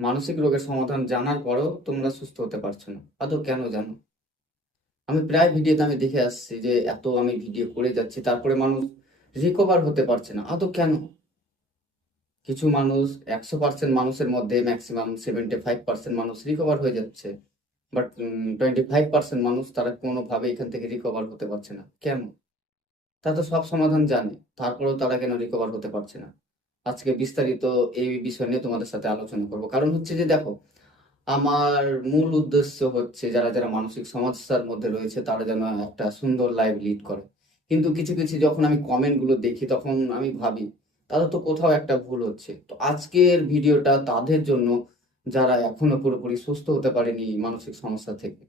মানসিক রোগের সমাধান জানার পরেও তোমরা সুস্থ হতে পারছো না। আদৌ কেন জানো? আমি প্রায় ভিডিওতে আমি দেখে আসছি যে এত আমি ভিডিও করে যাচ্ছি, তারপরে মানুষ রিকভার হতে পারছে না। আদৌ কেন? কিছু মানুষ 100% মানুষের মধ্যে ম্যাক্সিমাম 75% মানুষ রিকভার হয়ে যাচ্ছে, বাট 25% মানুষ তারা কোনোভাবে এখান থেকে রিকভার হতে পারছে না। কেন? তারা তো সব সমাধান জানে, তারপরেও তারা কেন রিকভার হতে পারছে না? আজকে বিস্তারিত এই বিষয় নিয়ে তোমাদের সাথে আলোচনা করব। কারণ হচ্ছে যে দেখো, আমার মূল উদ্দেশ্য হচ্ছে যারা যারা মানসিক সমস্যার মধ্যে রয়েছে তারা যেন একটা সুন্দর লাইফ লিড করে। কিন্তু কিছু কিছু যখন আমি কমেন্ট গুলো দেখি তখন আমি ভাবি তাদের তো কোথাও একটা ভুল হচ্ছে। তো আজকের ভিডিওটা তাদের জন্য যারা এখনো পুরোপুরি সুস্থ হতে পারেনি মানসিক সমস্যা থেকে।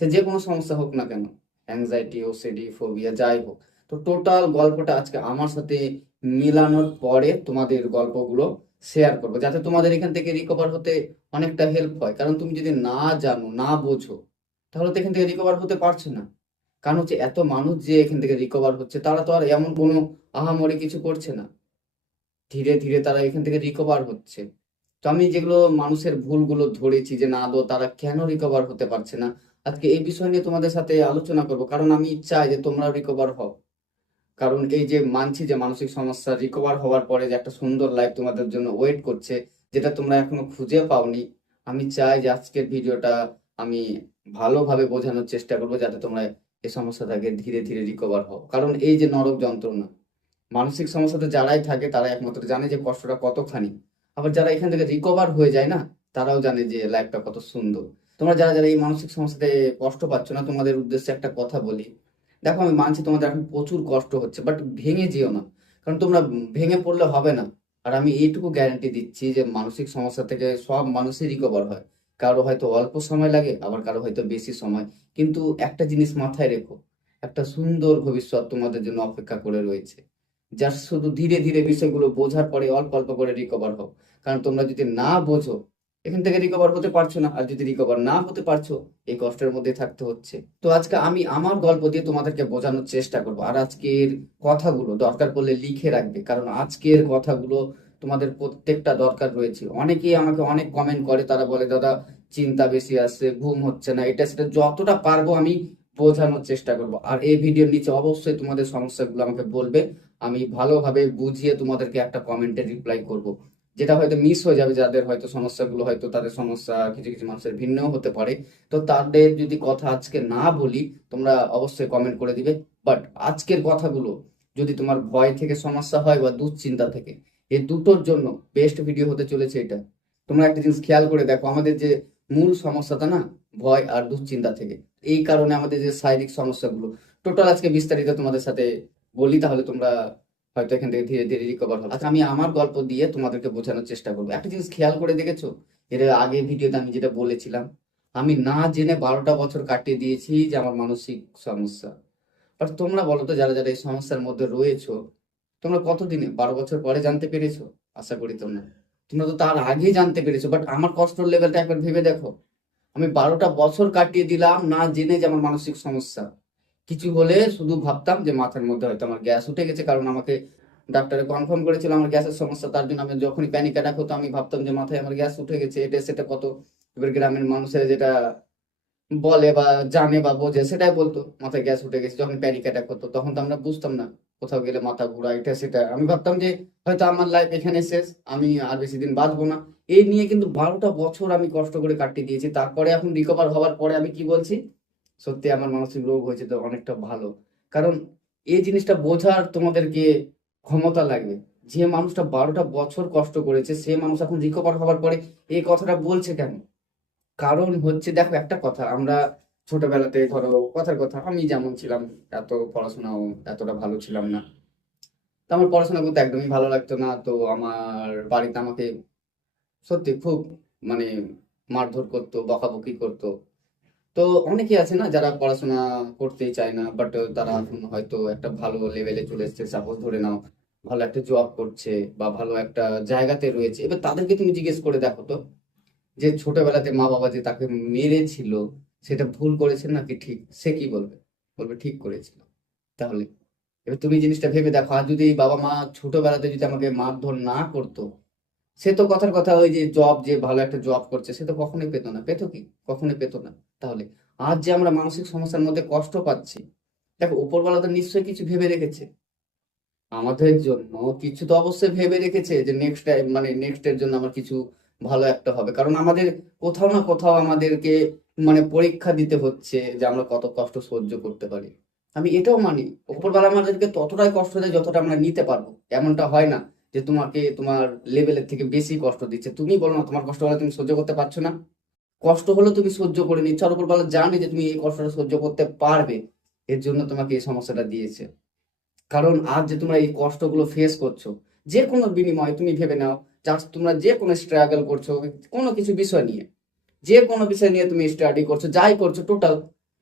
সে যে কোনো সমস্যা হোক না কেন, অ্যাংজাইটি, ওসিডি, ফোবিয়া, যাই হোক। তো টোটাল গল্পটা আজকে আমার সাথে মিলানোর পরে তোমাদের গল্পগুলো শেয়ার করবো, যাতে তোমাদের এখান থেকে রিকভার হতে অনেকটা হেল্প হয়। কারণ তুমি যদি না জানো, না বোঝো, তাহলে তো এখান থেকে রিকভার হতে পারছো না। কারণ হচ্ছে এত মানুষ যে এখান থেকে রিকভার হচ্ছে তারা তো আর এমন কোনো আহামরি কিছু করছে না। ধীরে ধীরে তারা এখান থেকে রিকভার হচ্ছে। তো আমি যেগুলো মানুষের ভুলগুলো ধরেছি যে না আদৌ তারা কেন রিকভার হতে পারছে না, আজকে এই বিষয় নিয়ে তোমাদের সাথে আলোচনা করবো। কারণ আমি চাই যে তোমরা রিকভার হও। কারণ এই যে মানছি যে মানসিক সমস্যা রিকভার হওয়ার পরে যে একটা সুন্দর লাইফ তোমাদের জন্য ওয়েট করছে, যেটা তোমরা এখনো খুঁজে পাওনি। আমি চাই যে আজকের ভিডিওটা আমি ভালোভাবে বোঝানোর চেষ্টা করবো, যাতে তোমরা এই সমস্যা থেকে ধীরে ধীরে রিকভার হও। কারণ এই যে নরক যন্ত্রণা, মানসিক সমস্যাতে যারাই থাকে তারা একমাত্র জানে যে কষ্টটা কতখানি। আবার যারা এখান থেকে রিকভার হয়ে যায় না, তারাও জানে যে লাইফটা কত সুন্দর। তোমরা যারা যারা এই মানসিক সমস্যাতে কষ্ট পাচ্ছ না, তোমাদের উদ্দেশ্যে একটা কথা বলি। দেখো, আমি মানছি তোমাদের এখন প্রচুর কষ্ট হচ্ছে, বাট ভেঙে যেও না। কারণ তোমরা ভেঙে পড়লে হবে না। আর আমি এইটুকু গ্যারান্টি দিচ্ছি যে মানসিক সমস্যা থেকে সব মানুষই রিকভার হয়। কারো হয়তো অল্প সময় লাগে, আবার কারো হয়তো বেশি সময়। কিন্তু একটা জিনিস মাথায় রেখো, একটা সুন্দর ভবিষ্যৎ তোমাদের জন্য অপেক্ষা করে রয়েছে। জাস্ট শুধু ধীরে ধীরে বিষয়গুলো বোঝার পরে অল্প অল্প করে রিকভার হও। কারণ তোমরা যদি না বোঝো, এখান থেকে রিকভার হতে পারছো না। আর যদি রিকভার না হতে পারছো, এই কষ্টের মধ্যে থাকতে হচ্ছে। তো আজকে আমি আমার গল্প দিয়ে তোমাদেরকে বোঝানোর চেষ্টা করবো। আর আজকের কথাগুলো দরকার পড়লে লিখে রাখবে, কারণ আজকের কথাগুলো তোমাদের প্রত্যেকটা দরকার রয়েছে। অনেকেই আমাকে অনেক কমেন্ট করে, তারা বলে দাদা চিন্তা বেশি আসছে, ঘুম হচ্ছে না, এটা সেটা যতটা পারবো আমি বোঝানোর চেষ্টা করব। আর এই ভিডিওর নিচে অবশ্যই তোমাদের সমস্যাগুলো আমাকে বলবে। আমি ভালোভাবে বুঝিয়ে তোমাদেরকে একটা কমেন্টে রিপ্লাই করব। যেটা হয়তো মিস হয়ে যাবে, যাদের হয়তো সমস্যাগুলো হয়তো তাদের সমস্যা কিছু কিছু মানুষের ভিন্নও হতে পারে। তো তাদের যদি কথা আজকে না বলি, তোমরা অবশ্যই কমেন্ট করে দিবে। বাট আজকের কথাগুলো যদি তোমার ভয় থেকে সমস্যা হয় বা দুশ্চিন্তা থেকে, এই দুটোর জন্য বেস্ট ভিডিও হতে চলেছে এটা। তোমরা একটা জিনিস খেয়াল করে দেখো, আমাদের যে মূল সমস্যাটা না, ভয় আর দুশ্চিন্তা থেকে। এই কারণে আমাদের যে শারীরিক সমস্যাগুলো, টোটাল আজকে বিস্তারিত তোমাদের সাথে বলি, তাহলে তোমরা হয়তো এখান থেকে ধীরে ধীরে রিকভার হবে। আচ্ছা, আমি আমার গল্প দিয়ে তোমাদেরকে বোঝানোর চেষ্টা করবো। একটা জিনিস খেয়াল করে দেখেছো, এর আগে ভিডিওতে আমি যেটা বলেছিলাম, আমি না জেনে 12টা বছর কাটিয়ে দিয়েছি যে আমার মানসিক সমস্যা। আর তোমরা বলো তো, যারা যারা এই সমস্যার মধ্যে রয়েছো, তোমরা কতদিনে 12 বছর পরে জানতে পেরেছো? আশা করি তোমরা তোমরা তো তার আগেই জানতে পেরেছো। বাট আমার কষ্টর লেভেলটা একবার ভেবে দেখো। আমি 12টা বছর কাটিয়ে দিলাম না জেনে যে আমার মানসিক সমস্যা। কিছু হলে শুধু ভাবতাম যে মাথার মধ্যে হয়তো আমার গ্যাস উঠে গেছে, কারণ আমাকে ডাক্তারে কনফার্ম করেছিল আমার গ্যাসের সমস্যা। তার জন্য আমি যখনই প্যানিক অ্যাটাক হতো আমি ভাবতাম যে মাথায় আমার গ্যাস উঠে গেছে, এটা সেটা কত। এবার গ্রামের মানুষের যেটা বলে বা জানে বা বোঝে সেটাই বলতো মাথায় গ্যাস উঠে গেছে। যখন প্যানিক অ্যাটাক হতো তখন তো আমরা বুঝতাম না, কোথাও গেলে মাথা ঘোরা, এটা সেটা। আমি ভাবতাম যে হয়তো আমার লাইফ এখানে শেষ, আমি আর বেশি দিন বাঁচবো না। এই নিয়ে কিন্তু 12টা বছর আমি কষ্ট করে কাটিয়ে দিয়েছি। তারপরে এখন রিকভার হওয়ার পরে আমি কি বলছি, সত্যি আমার মানসিক রোগ হয়েছে তো অনেকটা ভালো। কারণ এই জিনিসটা বোঝার তোমাদেরকে ক্ষমতা লাগবে। যে মানুষটা 12টা বছর কষ্ট করেছে, সে মানুষ এখন রিকভার হওয়ার পরে এই কথাটা বলছে কেন? কারণ হচ্ছে দেখো, একটা কথা, আমরা ছোটবেলাতে ধরো, কথার কথা, আমি যেমন ছিলাম, এত পড়াশোনাও এতটা ভালো ছিলাম না। তো আমার পড়াশোনা করতে একদমই ভালো লাগতো না। তো আমার বাড়িতে আমাকে সত্যি খুব মানে মারধর করতো, বকাবকি করতো। তো অনেকেই আছে না যারা পড়াশোনা করতেই চায় না, বাট তারা এখন হয়তো একটা ভালো লেভেলে চলে এসেছে, সাপোজ ধরে নাও ভালো একটা জব করছে বা ভালো একটা জায়গাতে রয়েছে। এবার তাদেরকে তুমি জিজ্ঞেস করে দেখো তো, যে ছোটবেলাতে মা বাবা যে তাকে মেরেছিল, সেটা ভুল করেছে নাকি ঠিক, সে কি বলবে? বলবে ঠিক করেছিল। তাহলে এবার তুমি জিনিসটা ভেবে দেখো, আর যদি বাবা মা ছোটবেলাতে যদি আমাকে মারধর না করতো, সে তো কথার কথা, ওই যে জব, যে ভালো একটা জব করছে সে তো কখনোই পেতো না, পেতো কি? কখনোই পেতো না। তাহলে আজ যে আমরা মানসিক সমস্যার মধ্যে কষ্ট পাচ্ছি, দেখো উপরওয়ালা তো নিশ্চয়ই কিছু ভেবে রেখেছে আমাদের জন্য। কিছু তো অবশ্যই ভেবে রেখেছে যে নেক্সট টাইম, মানে নেক্সট এর জন্য আমার কিছু ভালো একটা হবে, কারণ আমাদের কোথাও না কোথাও আমাদেরকে মানে পরীক্ষা দিতে হচ্ছে যে আমরা কত কষ্ট সহ্য করতে পারি। আমি এটাও মানি উপরওয়ালা আমাদেরকে ততটাই কষ্ট দেয় যতটা আমরা নিতে পারবো। এমনটা হয় না যে তোমাকে তোমার লেভেলের থেকে বেশি কষ্ট দিচ্ছে। তুমি বলো না তোমার কষ্ট হলে তুমি সহ্য করতে পারছো না? কষ্ট হলে তুমি সহ্য করে নিচ্ছ, আর উপরওয়ালা জানে যে তুমি এই কষ্টটা সহ্য করতে পারবে, এর জন্য তোমাকে এই সমস্যাটা দিয়েছে। কারণ আজ যে তোমরা এই কষ্টগুলো ফেস করছো, যে কোনো বিনিময়ে তুমি ভেবে নাও, জাস্ট তোমরা যে কোনো স্ট্রাগল করছো কোনো কিছু বিষয় নিয়ে, যে কোনো বিষয় নিয়ে তুমি স্টাডি করছো, যাই করছো টোটাল,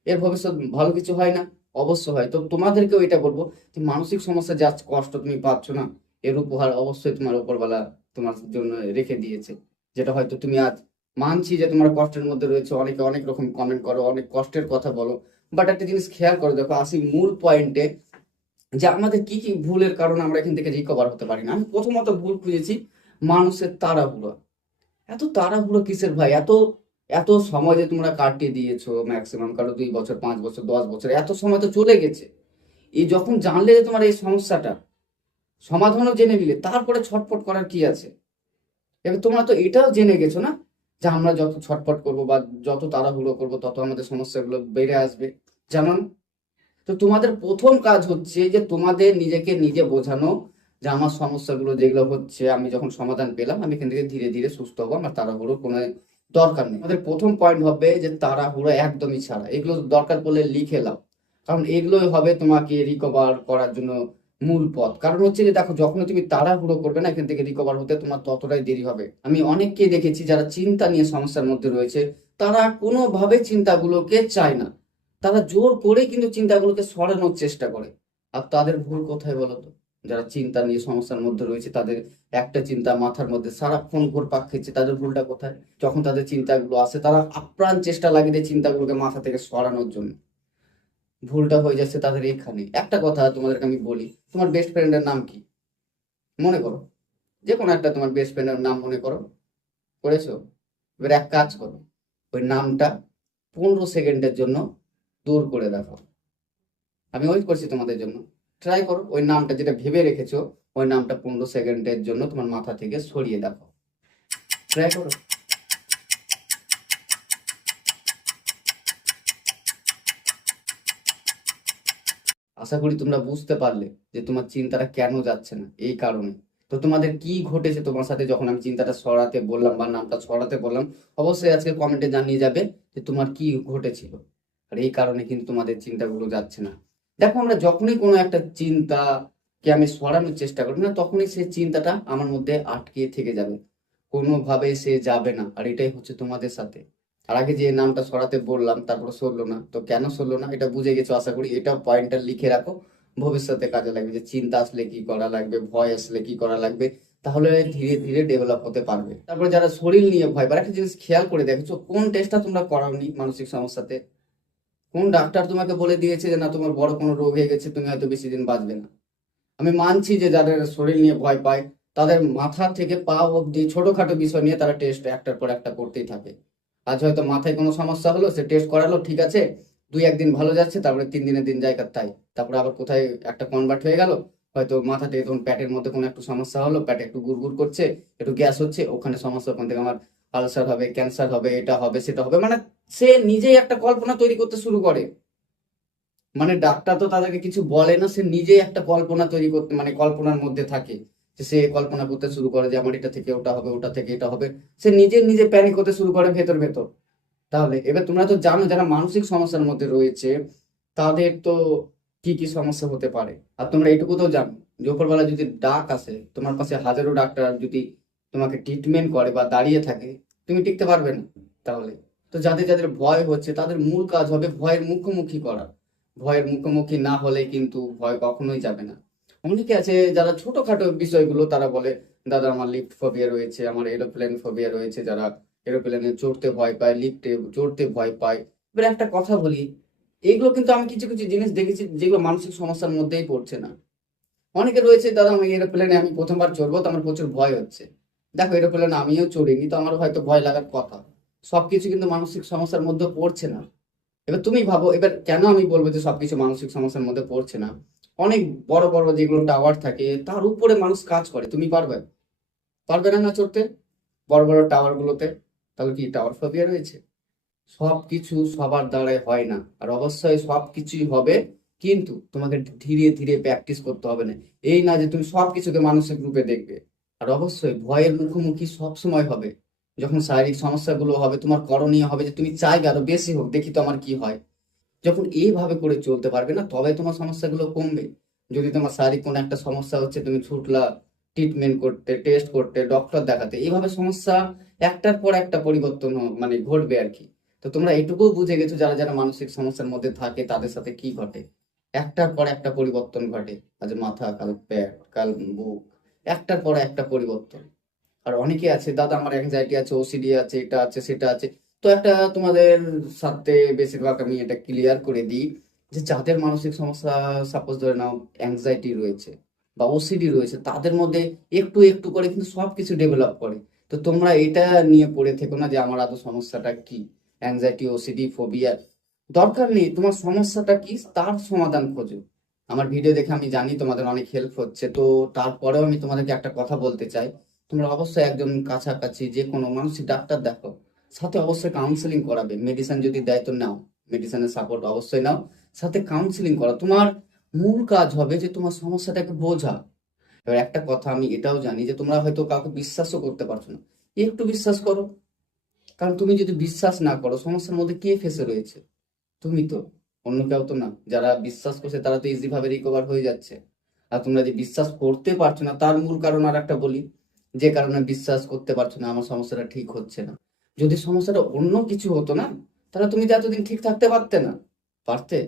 এর ভবিষ্যৎ ভালো কিছু হয় না? অবশ্য হয়। তো তোমাদেরকেও এটা বলবো যে মানসিক সমস্যা যা কষ্ট তুমি পাচ্ছ না, এর উপহার অবশ্যই তোমার উপরওয়ালা তোমার জন্য রেখে দিয়েছে। যেটা হয়তো তুমি আজ, মানছি যে তোমার কষ্টের মধ্যে রয়েছে, অনেকে অনেক রকম কমেন্ট করো, অনেক কষ্টের কথা বলো, বাট একটা জিনিস খেয়াল করো, দেখো আসি মূল পয়েন্টে, যে আমাদের কি কি ভুলের কারণে আমরা এখান থেকে রিকভার হতে পারি না। আমি প্রথমত ভুল খুঁজেছি মানুষের তাড়াহুড়ো। এত তাড়াহুড়ো কিসের ভাই? এত এত সময় যে তোমরা কাটিয়ে দিয়েছো, ম্যাক্সিমাম কারো 2 বছর, 5 বছর, 10 বছর, এত সময় তো চলে গেছে। এই যখন জানলে যে তোমার এই সমস্যাটা, সমাধানও জেনে নিলে, তারপরে ছটফট করার কি আছে? এবার তোমরা তো এটাও জেনে গেছো না যে আমরা যত ছটফট করবো বা যত তাড়াহুড়ো করবো তত আমাদের সমস্যাগুলো বেড়ে আসবে, জানো না? তো তোমাদের প্রথম কাজ হচ্ছে যে তোমাদের নিজেকে নিজে বোঝানো যে আমার সমস্যাগুলো যেগুলো হচ্ছে, আমি যখন সমাধান পেলাম আমি এখান থেকে ধীরে ধীরে সুস্থ হবো, আমার তাড়াহুড়ো কোনো দরকার নেই। আমাদের প্রথম পয়েন্ট হবে যে তাড়াহুড়ো একদমই ছাড়া, এগুলো দরকার পড়লে লিখে নাও, কারণ এগুলোই হবে তোমাকে রিকভার করার জন্য মূল পথ। কারণ হচ্ছে যে দেখো, যখন তুমি তাড়াহুড়ো করবে না এখান থেকে রিকভার হতে, তোমার ততটাই দেরি হবে। আমি অনেককে দেখেছি যারা চিন্তা নিয়ে সমস্যার মধ্যে রয়েছে, তারা কোনোভাবে চিন্তাগুলোকে চায় না, তারা জোর করে কিন্তু চিন্তাগুলোকে সরানোর চেষ্টা করে। আর তাদের ভুল কোথায় বলতো? যারা চিন্তা নিয়ে সমস্যার মধ্যে রয়েছে, তাদের একটা চিন্তা মাথার মধ্যে সারাক্ষণ ঘুরপাক খেচ্ছে, তাদের ভুলটা কোথায়? যখন তাদের চিন্তাগুলো আসে তারা আপ্রাণ চেষ্টা লাগিয়ে চিন্তাগুলোকে মাথা থেকে সরানোর জন্য, ভুলটা হয়ে যাচ্ছে তাদের এখানে। একটা কথা তোমাদেরকে আমি বলি, তোমার বেস্ট ফ্রেন্ডের নাম কি? মনে করো, যে কোনো একটা তোমার বেস্ট ফ্রেন্ডের নাম মনে করো, করেছো? এবার এক কাজ করো, ওই নামটা 15 সেকেন্ডের জন্য দূর করে দেখো। আমি ওয়েট করছি তোমাদের জন্য। ট্রাই করো ওই নামটা যেটা ভেবে রেখেছো, ওই নামটা 15 সেকেন্ডের জন্য তোমার মাথা থেকে সরিয়ে দেখো। ট্রাই করো। আশা করি তোমরা বুঝতে পারলে যে তোমার চিন্তাটা কেন যাচ্ছে না, এই কারণে। তো তোমাদের কি ঘটেছে তোমার সাথে যখন আমি চিন্তাটা সরাতে বললাম বা নামটা সরাতে বললাম, অবশ্যই আজকে কমেন্টে জানিয়ে যাবে যে তোমার কি ঘটেছিল। আর এই কারণে কিন্তু তোমাদের চিন্তাগুলো যাচ্ছে না। দেখো, আমরা যখনই কোনো একটা চিন্তাকে আমি সরানোর চেষ্টা করি না, তখনই সেই চিন্তাটা আমার মধ্যে আটকে থেকে যাবে, কোনোভাবেই সে যাবে না। আর এটাই হচ্ছে তোমাদের সাথে। আর আগে যে নামটা সরাতে বললাম তারপরে সরলো না, তো কেন সরলো না এটা বুঝে গেছো আশা করি। এটা পয়েন্টটা লিখে রাখো, ভবিষ্যতে কাজে লাগবে, যে চিন্তা আসলে কি করা লাগবে, ভয় আসলে কি করা লাগবে, তাহলে ধীরে ধীরে ডেভেলপ হতে পারবে। তারপরে যারা শরীর নিয়ে ভয় পায়, একটা জিনিস খেয়াল করে দেখেছো, কোন টেস্টটা তোমরা করাওনি মানসিক সমস্যাতে? কোন ডাক্তার তোমাকে বলে দিয়েছে যে না তোমার বড় কোনো রোগ হয়ে গেছে, তুমি হয়তো বেশি দিন বাঁচবে না? আমি মানছি যে যাদের শরীর নিয়ে ভয় পায়, তাদের মাথা থেকে পা অব্দি ছোটখাটো বিষয় নিয়ে তারা টেস্ট একটার পর একটা করতেই থাকে। আজ হয়তো মাথায় কোনো সমস্যা হলো, সে টেস্ট করালো, ঠিক আছে, 2-1 দিন ভালো যাচ্ছে, তারপরে 3 দিনের দিন যায় তাই, তারপরে আবার কোথায় একটা কনভার্ট হয়ে গেল, হয়তো মাথা থেকে তখন পেটের মধ্যে কোনো একটু সমস্যা হলো, পেটে একটু গুড়গুড় করছে, একটু গ্যাস হচ্ছে, ওখানে সমস্যা, ওখান থেকে আমার আলসার হবে, ক্যান্সার হবে, এটা হবে, সেটা হবে, মানে সে নিজেই একটা কল্পনা তৈরি করতে শুরু করে। মানে ডাক্তার তো তাদেরকে কিছু বলে না, সে নিজেই একটা কল্পনা তৈরি করতে, মানে কল্পনার মধ্যে থাকে, যে সে কল্পনা করতে শুরু করে যে আমার এটা থেকে ওটা হবে, ওটা থেকে এটা হবে, সে নিজে নিজে প্যানিক করতে শুরু করে ভেতর ভেতর। তাহলে এবার তোমরা তো জানো যারা মানসিক সমস্যার মধ্যে রয়েছে তাদের তো কি কি সমস্যা হতে পারে। আর তোমরা এটুকু তো জানো যে উপরবেলা যদি ডাক আসে তোমার পাশে, হাজারো ডাক্তার যদি তোমাকে ট্রিটমেন্ট করে বা দাঁড়িয়ে থাকে, তুমি টিকতে পারবে না। তাহলে তো যাদের যাদের ভয় হচ্ছে তাদের মূল কাজ হবে ভয়ের মুখোমুখি করা। ভয়ের মুখোমুখি না হলে কিন্তু ভয় কখনোই যাবে না। অনেকে আছে যারা ছোটখাটো বিষয়গুলো তারা বলে, দাদা আমার লিফট ফোবিয়া রয়েছে, আমার এরোপ্লেন ফোবিয়া রয়েছে, যারা এরোপ্লেনে চড়তে ভয় পায়, লিফটে চড়তে ভয় পায়। এবার একটা কথা বলি, এগুলো কিন্তু আমি কিছু কিছু জিনিস দেখেছি যেগুলো মানসিক সমস্যার মধ্যেই পড়ছে না। অনেকে রয়েছে, দাদা আমি এরোপ্লেনে আমি প্রথমবার চড়বো তো আমার প্রচুর ভয় হচ্ছে। দেখো এটা বললেন আমিও চড়িনি, তো আমার হয়তো ভয় লাগার কথা। সবকিছু কিন্তু মানসিক সমস্যার মধ্যে পড়ছে না। এবার তুমি ভাবো, এবার কেন আমি বলবো যে সবকিছু মানসিক সমস্যার মধ্যে পড়ছে না? অনেক বড় বড় যেগুলো টাওয়ার থাকে তার উপরে মানুষ কাজ করে, তুমি পারবে? পারবে না না চড়তে বড় বড় টাওয়ার গুলোতে? তাহলে কি টাওয়ার ফোবিয়া রয়েছে? সবকিছু সবার দ্বারাই হয় না, আর অবশ্যই সবকিছুই হবে, কিন্তু তোমাকে ধীরে ধীরে প্র্যাকটিস করতে হবে। না এই না যে তুমি সবকিছুকে মানসিক রূপে দেখবে। আর অবশ্যই ভয়ের মুখোমুখি সব সময় হবে। যখন শারীরিক সমস্যাগুলো হবে, তোমার করণীয় হবে যে তুমি চাইবে আরো বেশি হোক, দেখি তো আমার কি হয়। যখন এইভাবে করে চলতে পারবে না, তবে তোমার সমস্যাগুলো কমবে। যদি তোমার শারীরিক কোনো একটা সমস্যা হচ্ছে, তুমি ছুটলা ট্রিটমেন্ট করতে, টেস্ট করতে, ডক্টর দেখাতে, এইভাবে সমস্যা একটার পর একটা পরিবর্তন মানে ঘটবে আর কি। তো তোমরা এটুকু বুঝে গেছো যারা যারা মানসিক সমস্যার মধ্যে থাকে তাদের সাথে কি ঘটে। একটার পর একটা পরিবর্তন ঘটে। আজ মাথা, কাল পেট, কাল বুক, একটার পর একটা পরিবর্তন। আর অনেকে আছে, দাদা আমার অ্যাংজাইটি আছে, ওসিডি আছে, এটা আছে, সেটা আছে। তো একটা তোমাদের সাথে বেশিরভাগ আমি এটা ক্লিয়ার করে দিই যে যাদের মানসিক সমস্যা, সাপোজ ধরে নাও অ্যাংজাইটি রয়েছে বা ওসিডি রয়েছে, তাদের মধ্যে একটু একটু করে কিন্তু সবকিছু ডেভেলপ করে। তো তোমরা এটা নিয়ে পড়ে থেকো না যে আমার আদৌ সমস্যাটা কি, অ্যাংজাইটি, ওসিডি, ফোবিয়া। দরকার নেই, তোমার সমস্যাটা কি তার সমাধান খোঁজো। আমার ভিডিও দেখে আমি জানি তোমাদের অনেক হেল্প হচ্ছে, তো তারপরেও আমি তোমাদেরকে একটা কথা বলতে চাই। তোমরা অবশ্যই একজন কাছাকাছি যে কোনো মানসিক ডাক্তার দেখো, সাথে অবশ্যই কাউন্সেলিং করাবে। মেডিসিন যদি দেয় তো নাও, মেডিসিনের সাপোর্ট অবশ্যই নাও, সাথে কাউন্সেলিং করা। তোমার মূল কাজ হবে যে তোমার সমস্যাটাকে বোঝা। এবার একটা কথা আমি এটাও জানি যে তোমরা হয়তো কাউকে বিশ্বাসও করতে পারছো না, একটু বিশ্বাস করো। কারণ তুমি যদি বিশ্বাস না করো, সমস্যার মধ্যে কে ফেসে রয়েছে? তুমি তো, অন্য কেউ তো না। যারা বিশ্বাস করছে তারা তো ইজি ভাবে রিকভার হয়ে যাচ্ছে। আর তোমরা যে বিশ্বাস করতে পারছো না, তার মূল কারণ আর একটা বলি। যে কারণে বিশ্বাস করতে পারছো না, আমার সমস্যাটা ঠিক হচ্ছে না। যদি সমস্যাটা অন্য কিছু হতো না, তাহলে তুমি তো এতদিন ঠিক থাকতে পারতে না। পারতে?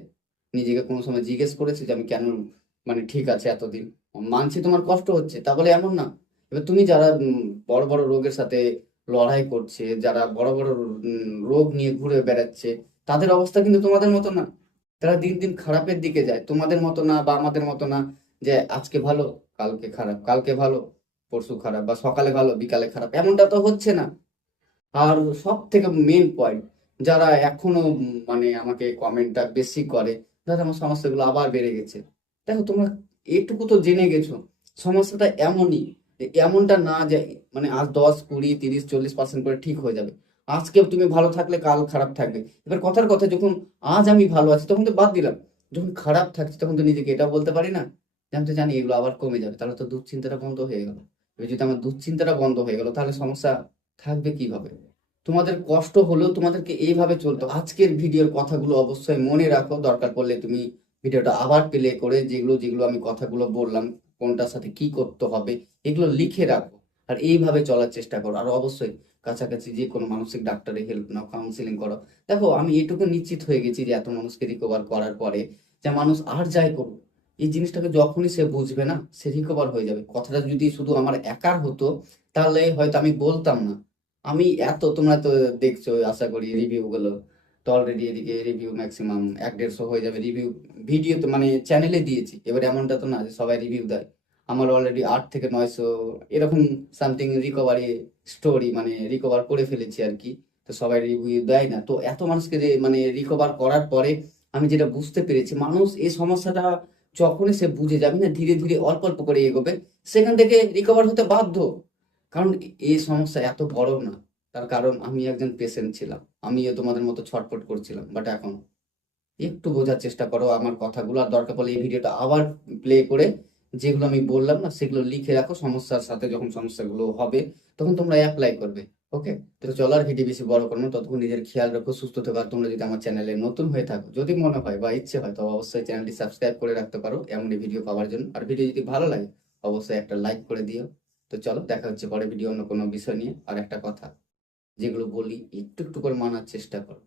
নিজেকে কোনো সময় জিজ্ঞেস করেছি যে আমি কেন মানে ঠিক আছে এতদিন? মানছি তোমার কষ্ট হচ্ছে, তা বলে এমন না। এবার তুমি যারা বড় বড় রোগের সাথে লড়াই করছে, যারা বড় বড় রোগ নিয়ে ঘুরে বেড়াচ্ছে, তাদের অবস্থা কিন্তু তোমাদের মতো না। তারা দিন দিন খারাপের দিকে যায়, তোমাদের মতো না বা আমাদের মতো না। যে আজকে ভালো, কালকে খারাপ, কালকে ভালো, পরশু খারাপ, বা সকালে ভালো বিকালে খারাপ, এমনটা তো হচ্ছে না। আর সব থেকে মেন পয়েন্ট, যারা এখনো মানে আমাকে কমেন্টটা বেশি করে, দাদা আমার সমস্যাগুলো আবার বেড়ে গেছে। দেখো তোমরা এটুকু তো জেনে গেছো সমস্যাটা এমনই, এমনটা না যে মানে আজ 10, 20, 30, 40% করে ঠিক হয়ে যাবে। আজকে তুমি ভালো থাকলে কাল খারাপ থাকবে। এবার কথার কথা, যখন আজ আমি ভালো আছি তখন তো বাদ দিলাম, যখন খারাপ থাকছে তখন তো নিজেকে এটা বলতে পারি না যে আমি তো জানি এগুলো আবার কমে যাবে। তাহলে তো দুশ্চিন্তাটা বন্ধ হয়ে গেল। এবার যদি আমার দুশ্চিন্তাটা বন্ধ হয়ে গেল, তাহলে সমস্যা থাকবে কিভাবে? তোমাদের কষ্ট হলেও তোমাদেরকে এইভাবে চলতো। আজকের ভিডিওর কথাগুলো অবশ্যই মনে রাখো, দরকার পড়লে তুমি ভিডিওটা আবার প্লে করে যেগুলো যেগুলো আমি কথাগুলো বললাম, কোনটার সাথে কি করতে হবে, এগুলো লিখে রাখো। আর এইভাবে চলার চেষ্টা করো। আর অবশ্যই কাছাকাছি যে কোনো মানসিক ডাক্তারের হেল্প নাও, কাউন্সিলিং করো। দেখো আমি এটুকু নিশ্চিত হয়ে গেছি যে এত মানুষকে রিকভার করার পরে, যে মানুষ আর যাই করুক, এই জিনিসটাকে যখনই সে বুঝবে না, সে রিকভার হয়ে যাবে। কথাটা যদি শুধু আমার একার হতো, তাহলে হয়তো আমি বলতাম না। আমি তোমরা তো দেখছো আশা করি রিভিউ গুলো, তো অলরেডি এদিকে রিভিউ ম্যাক্সিমাম 1-150 হয়ে যাবে রিভিউ। ভিডিও তো মানে চ্যানেলে দিয়েছি, এবার এমনটা তো না যে সবাই রিভিউ দেয়। আমার অলরেডি 8 থেকে 900 এরকম সামথিং রিকভারি স্টোরি, মানে রিকভার করে ফেলেছি আর কি। তো সবাই রিভিউ দেয় না, তো এত মানুষকে যে মানে রিকভার করার পরে আমি যেটা বুঝতে পেরেছি, মানুষ এই সমস্যাটা যখনই সে বুঝে যাবে না, ধীরে ধীরে অল্প অল্প করে এগোবে, সেখান থেকে রিকভার হতে বাধ্য। কারণ এই সমস্যা এত বড় না। তার কারণ আমি একজন পেশেন্ট ছিলাম, আমিও তোমাদের মতো ছটফট করছিলাম, বাট এখন একটু বোঝার চেষ্টা করো আমার কথাগুলো। আর দরকার পড়লে এই ভিডিওটা আবার প্লে করে যেগুলো আমি বললাম না সেগুলো লিখে রাখো। সমস্যার সাথে যখন সমস্যাগুলো হবে, তখন তোমরা অ্যাপ্লাই করবে। ওকে? তো চলো আর ভিডিও বেশি বড় করো না, ততক্ষণ নিজের খেয়াল রাখো, সুস্থ থেকো। আর তোমরা যদি আমার চ্যানেলে নতুন হয়ে থাকো, যদি মনে হয় বা ইচ্ছে হয়, তবে অবশ্যই চ্যানেলটি সাবস্ক্রাইব করে রাখতে পারো এমনই ভিডিও পাওয়ার জন্য। আর ভিডিও যদি ভালো লাগে, অবশ্যই একটা লাইক করে দিও। তো চলো দেখা হচ্ছে পরে ভিডিও অন্য কোনো বিষয় নিয়ে। আর একটা কথা, যেগুলো বলি একটু একটু করে মানার চেষ্টা করো।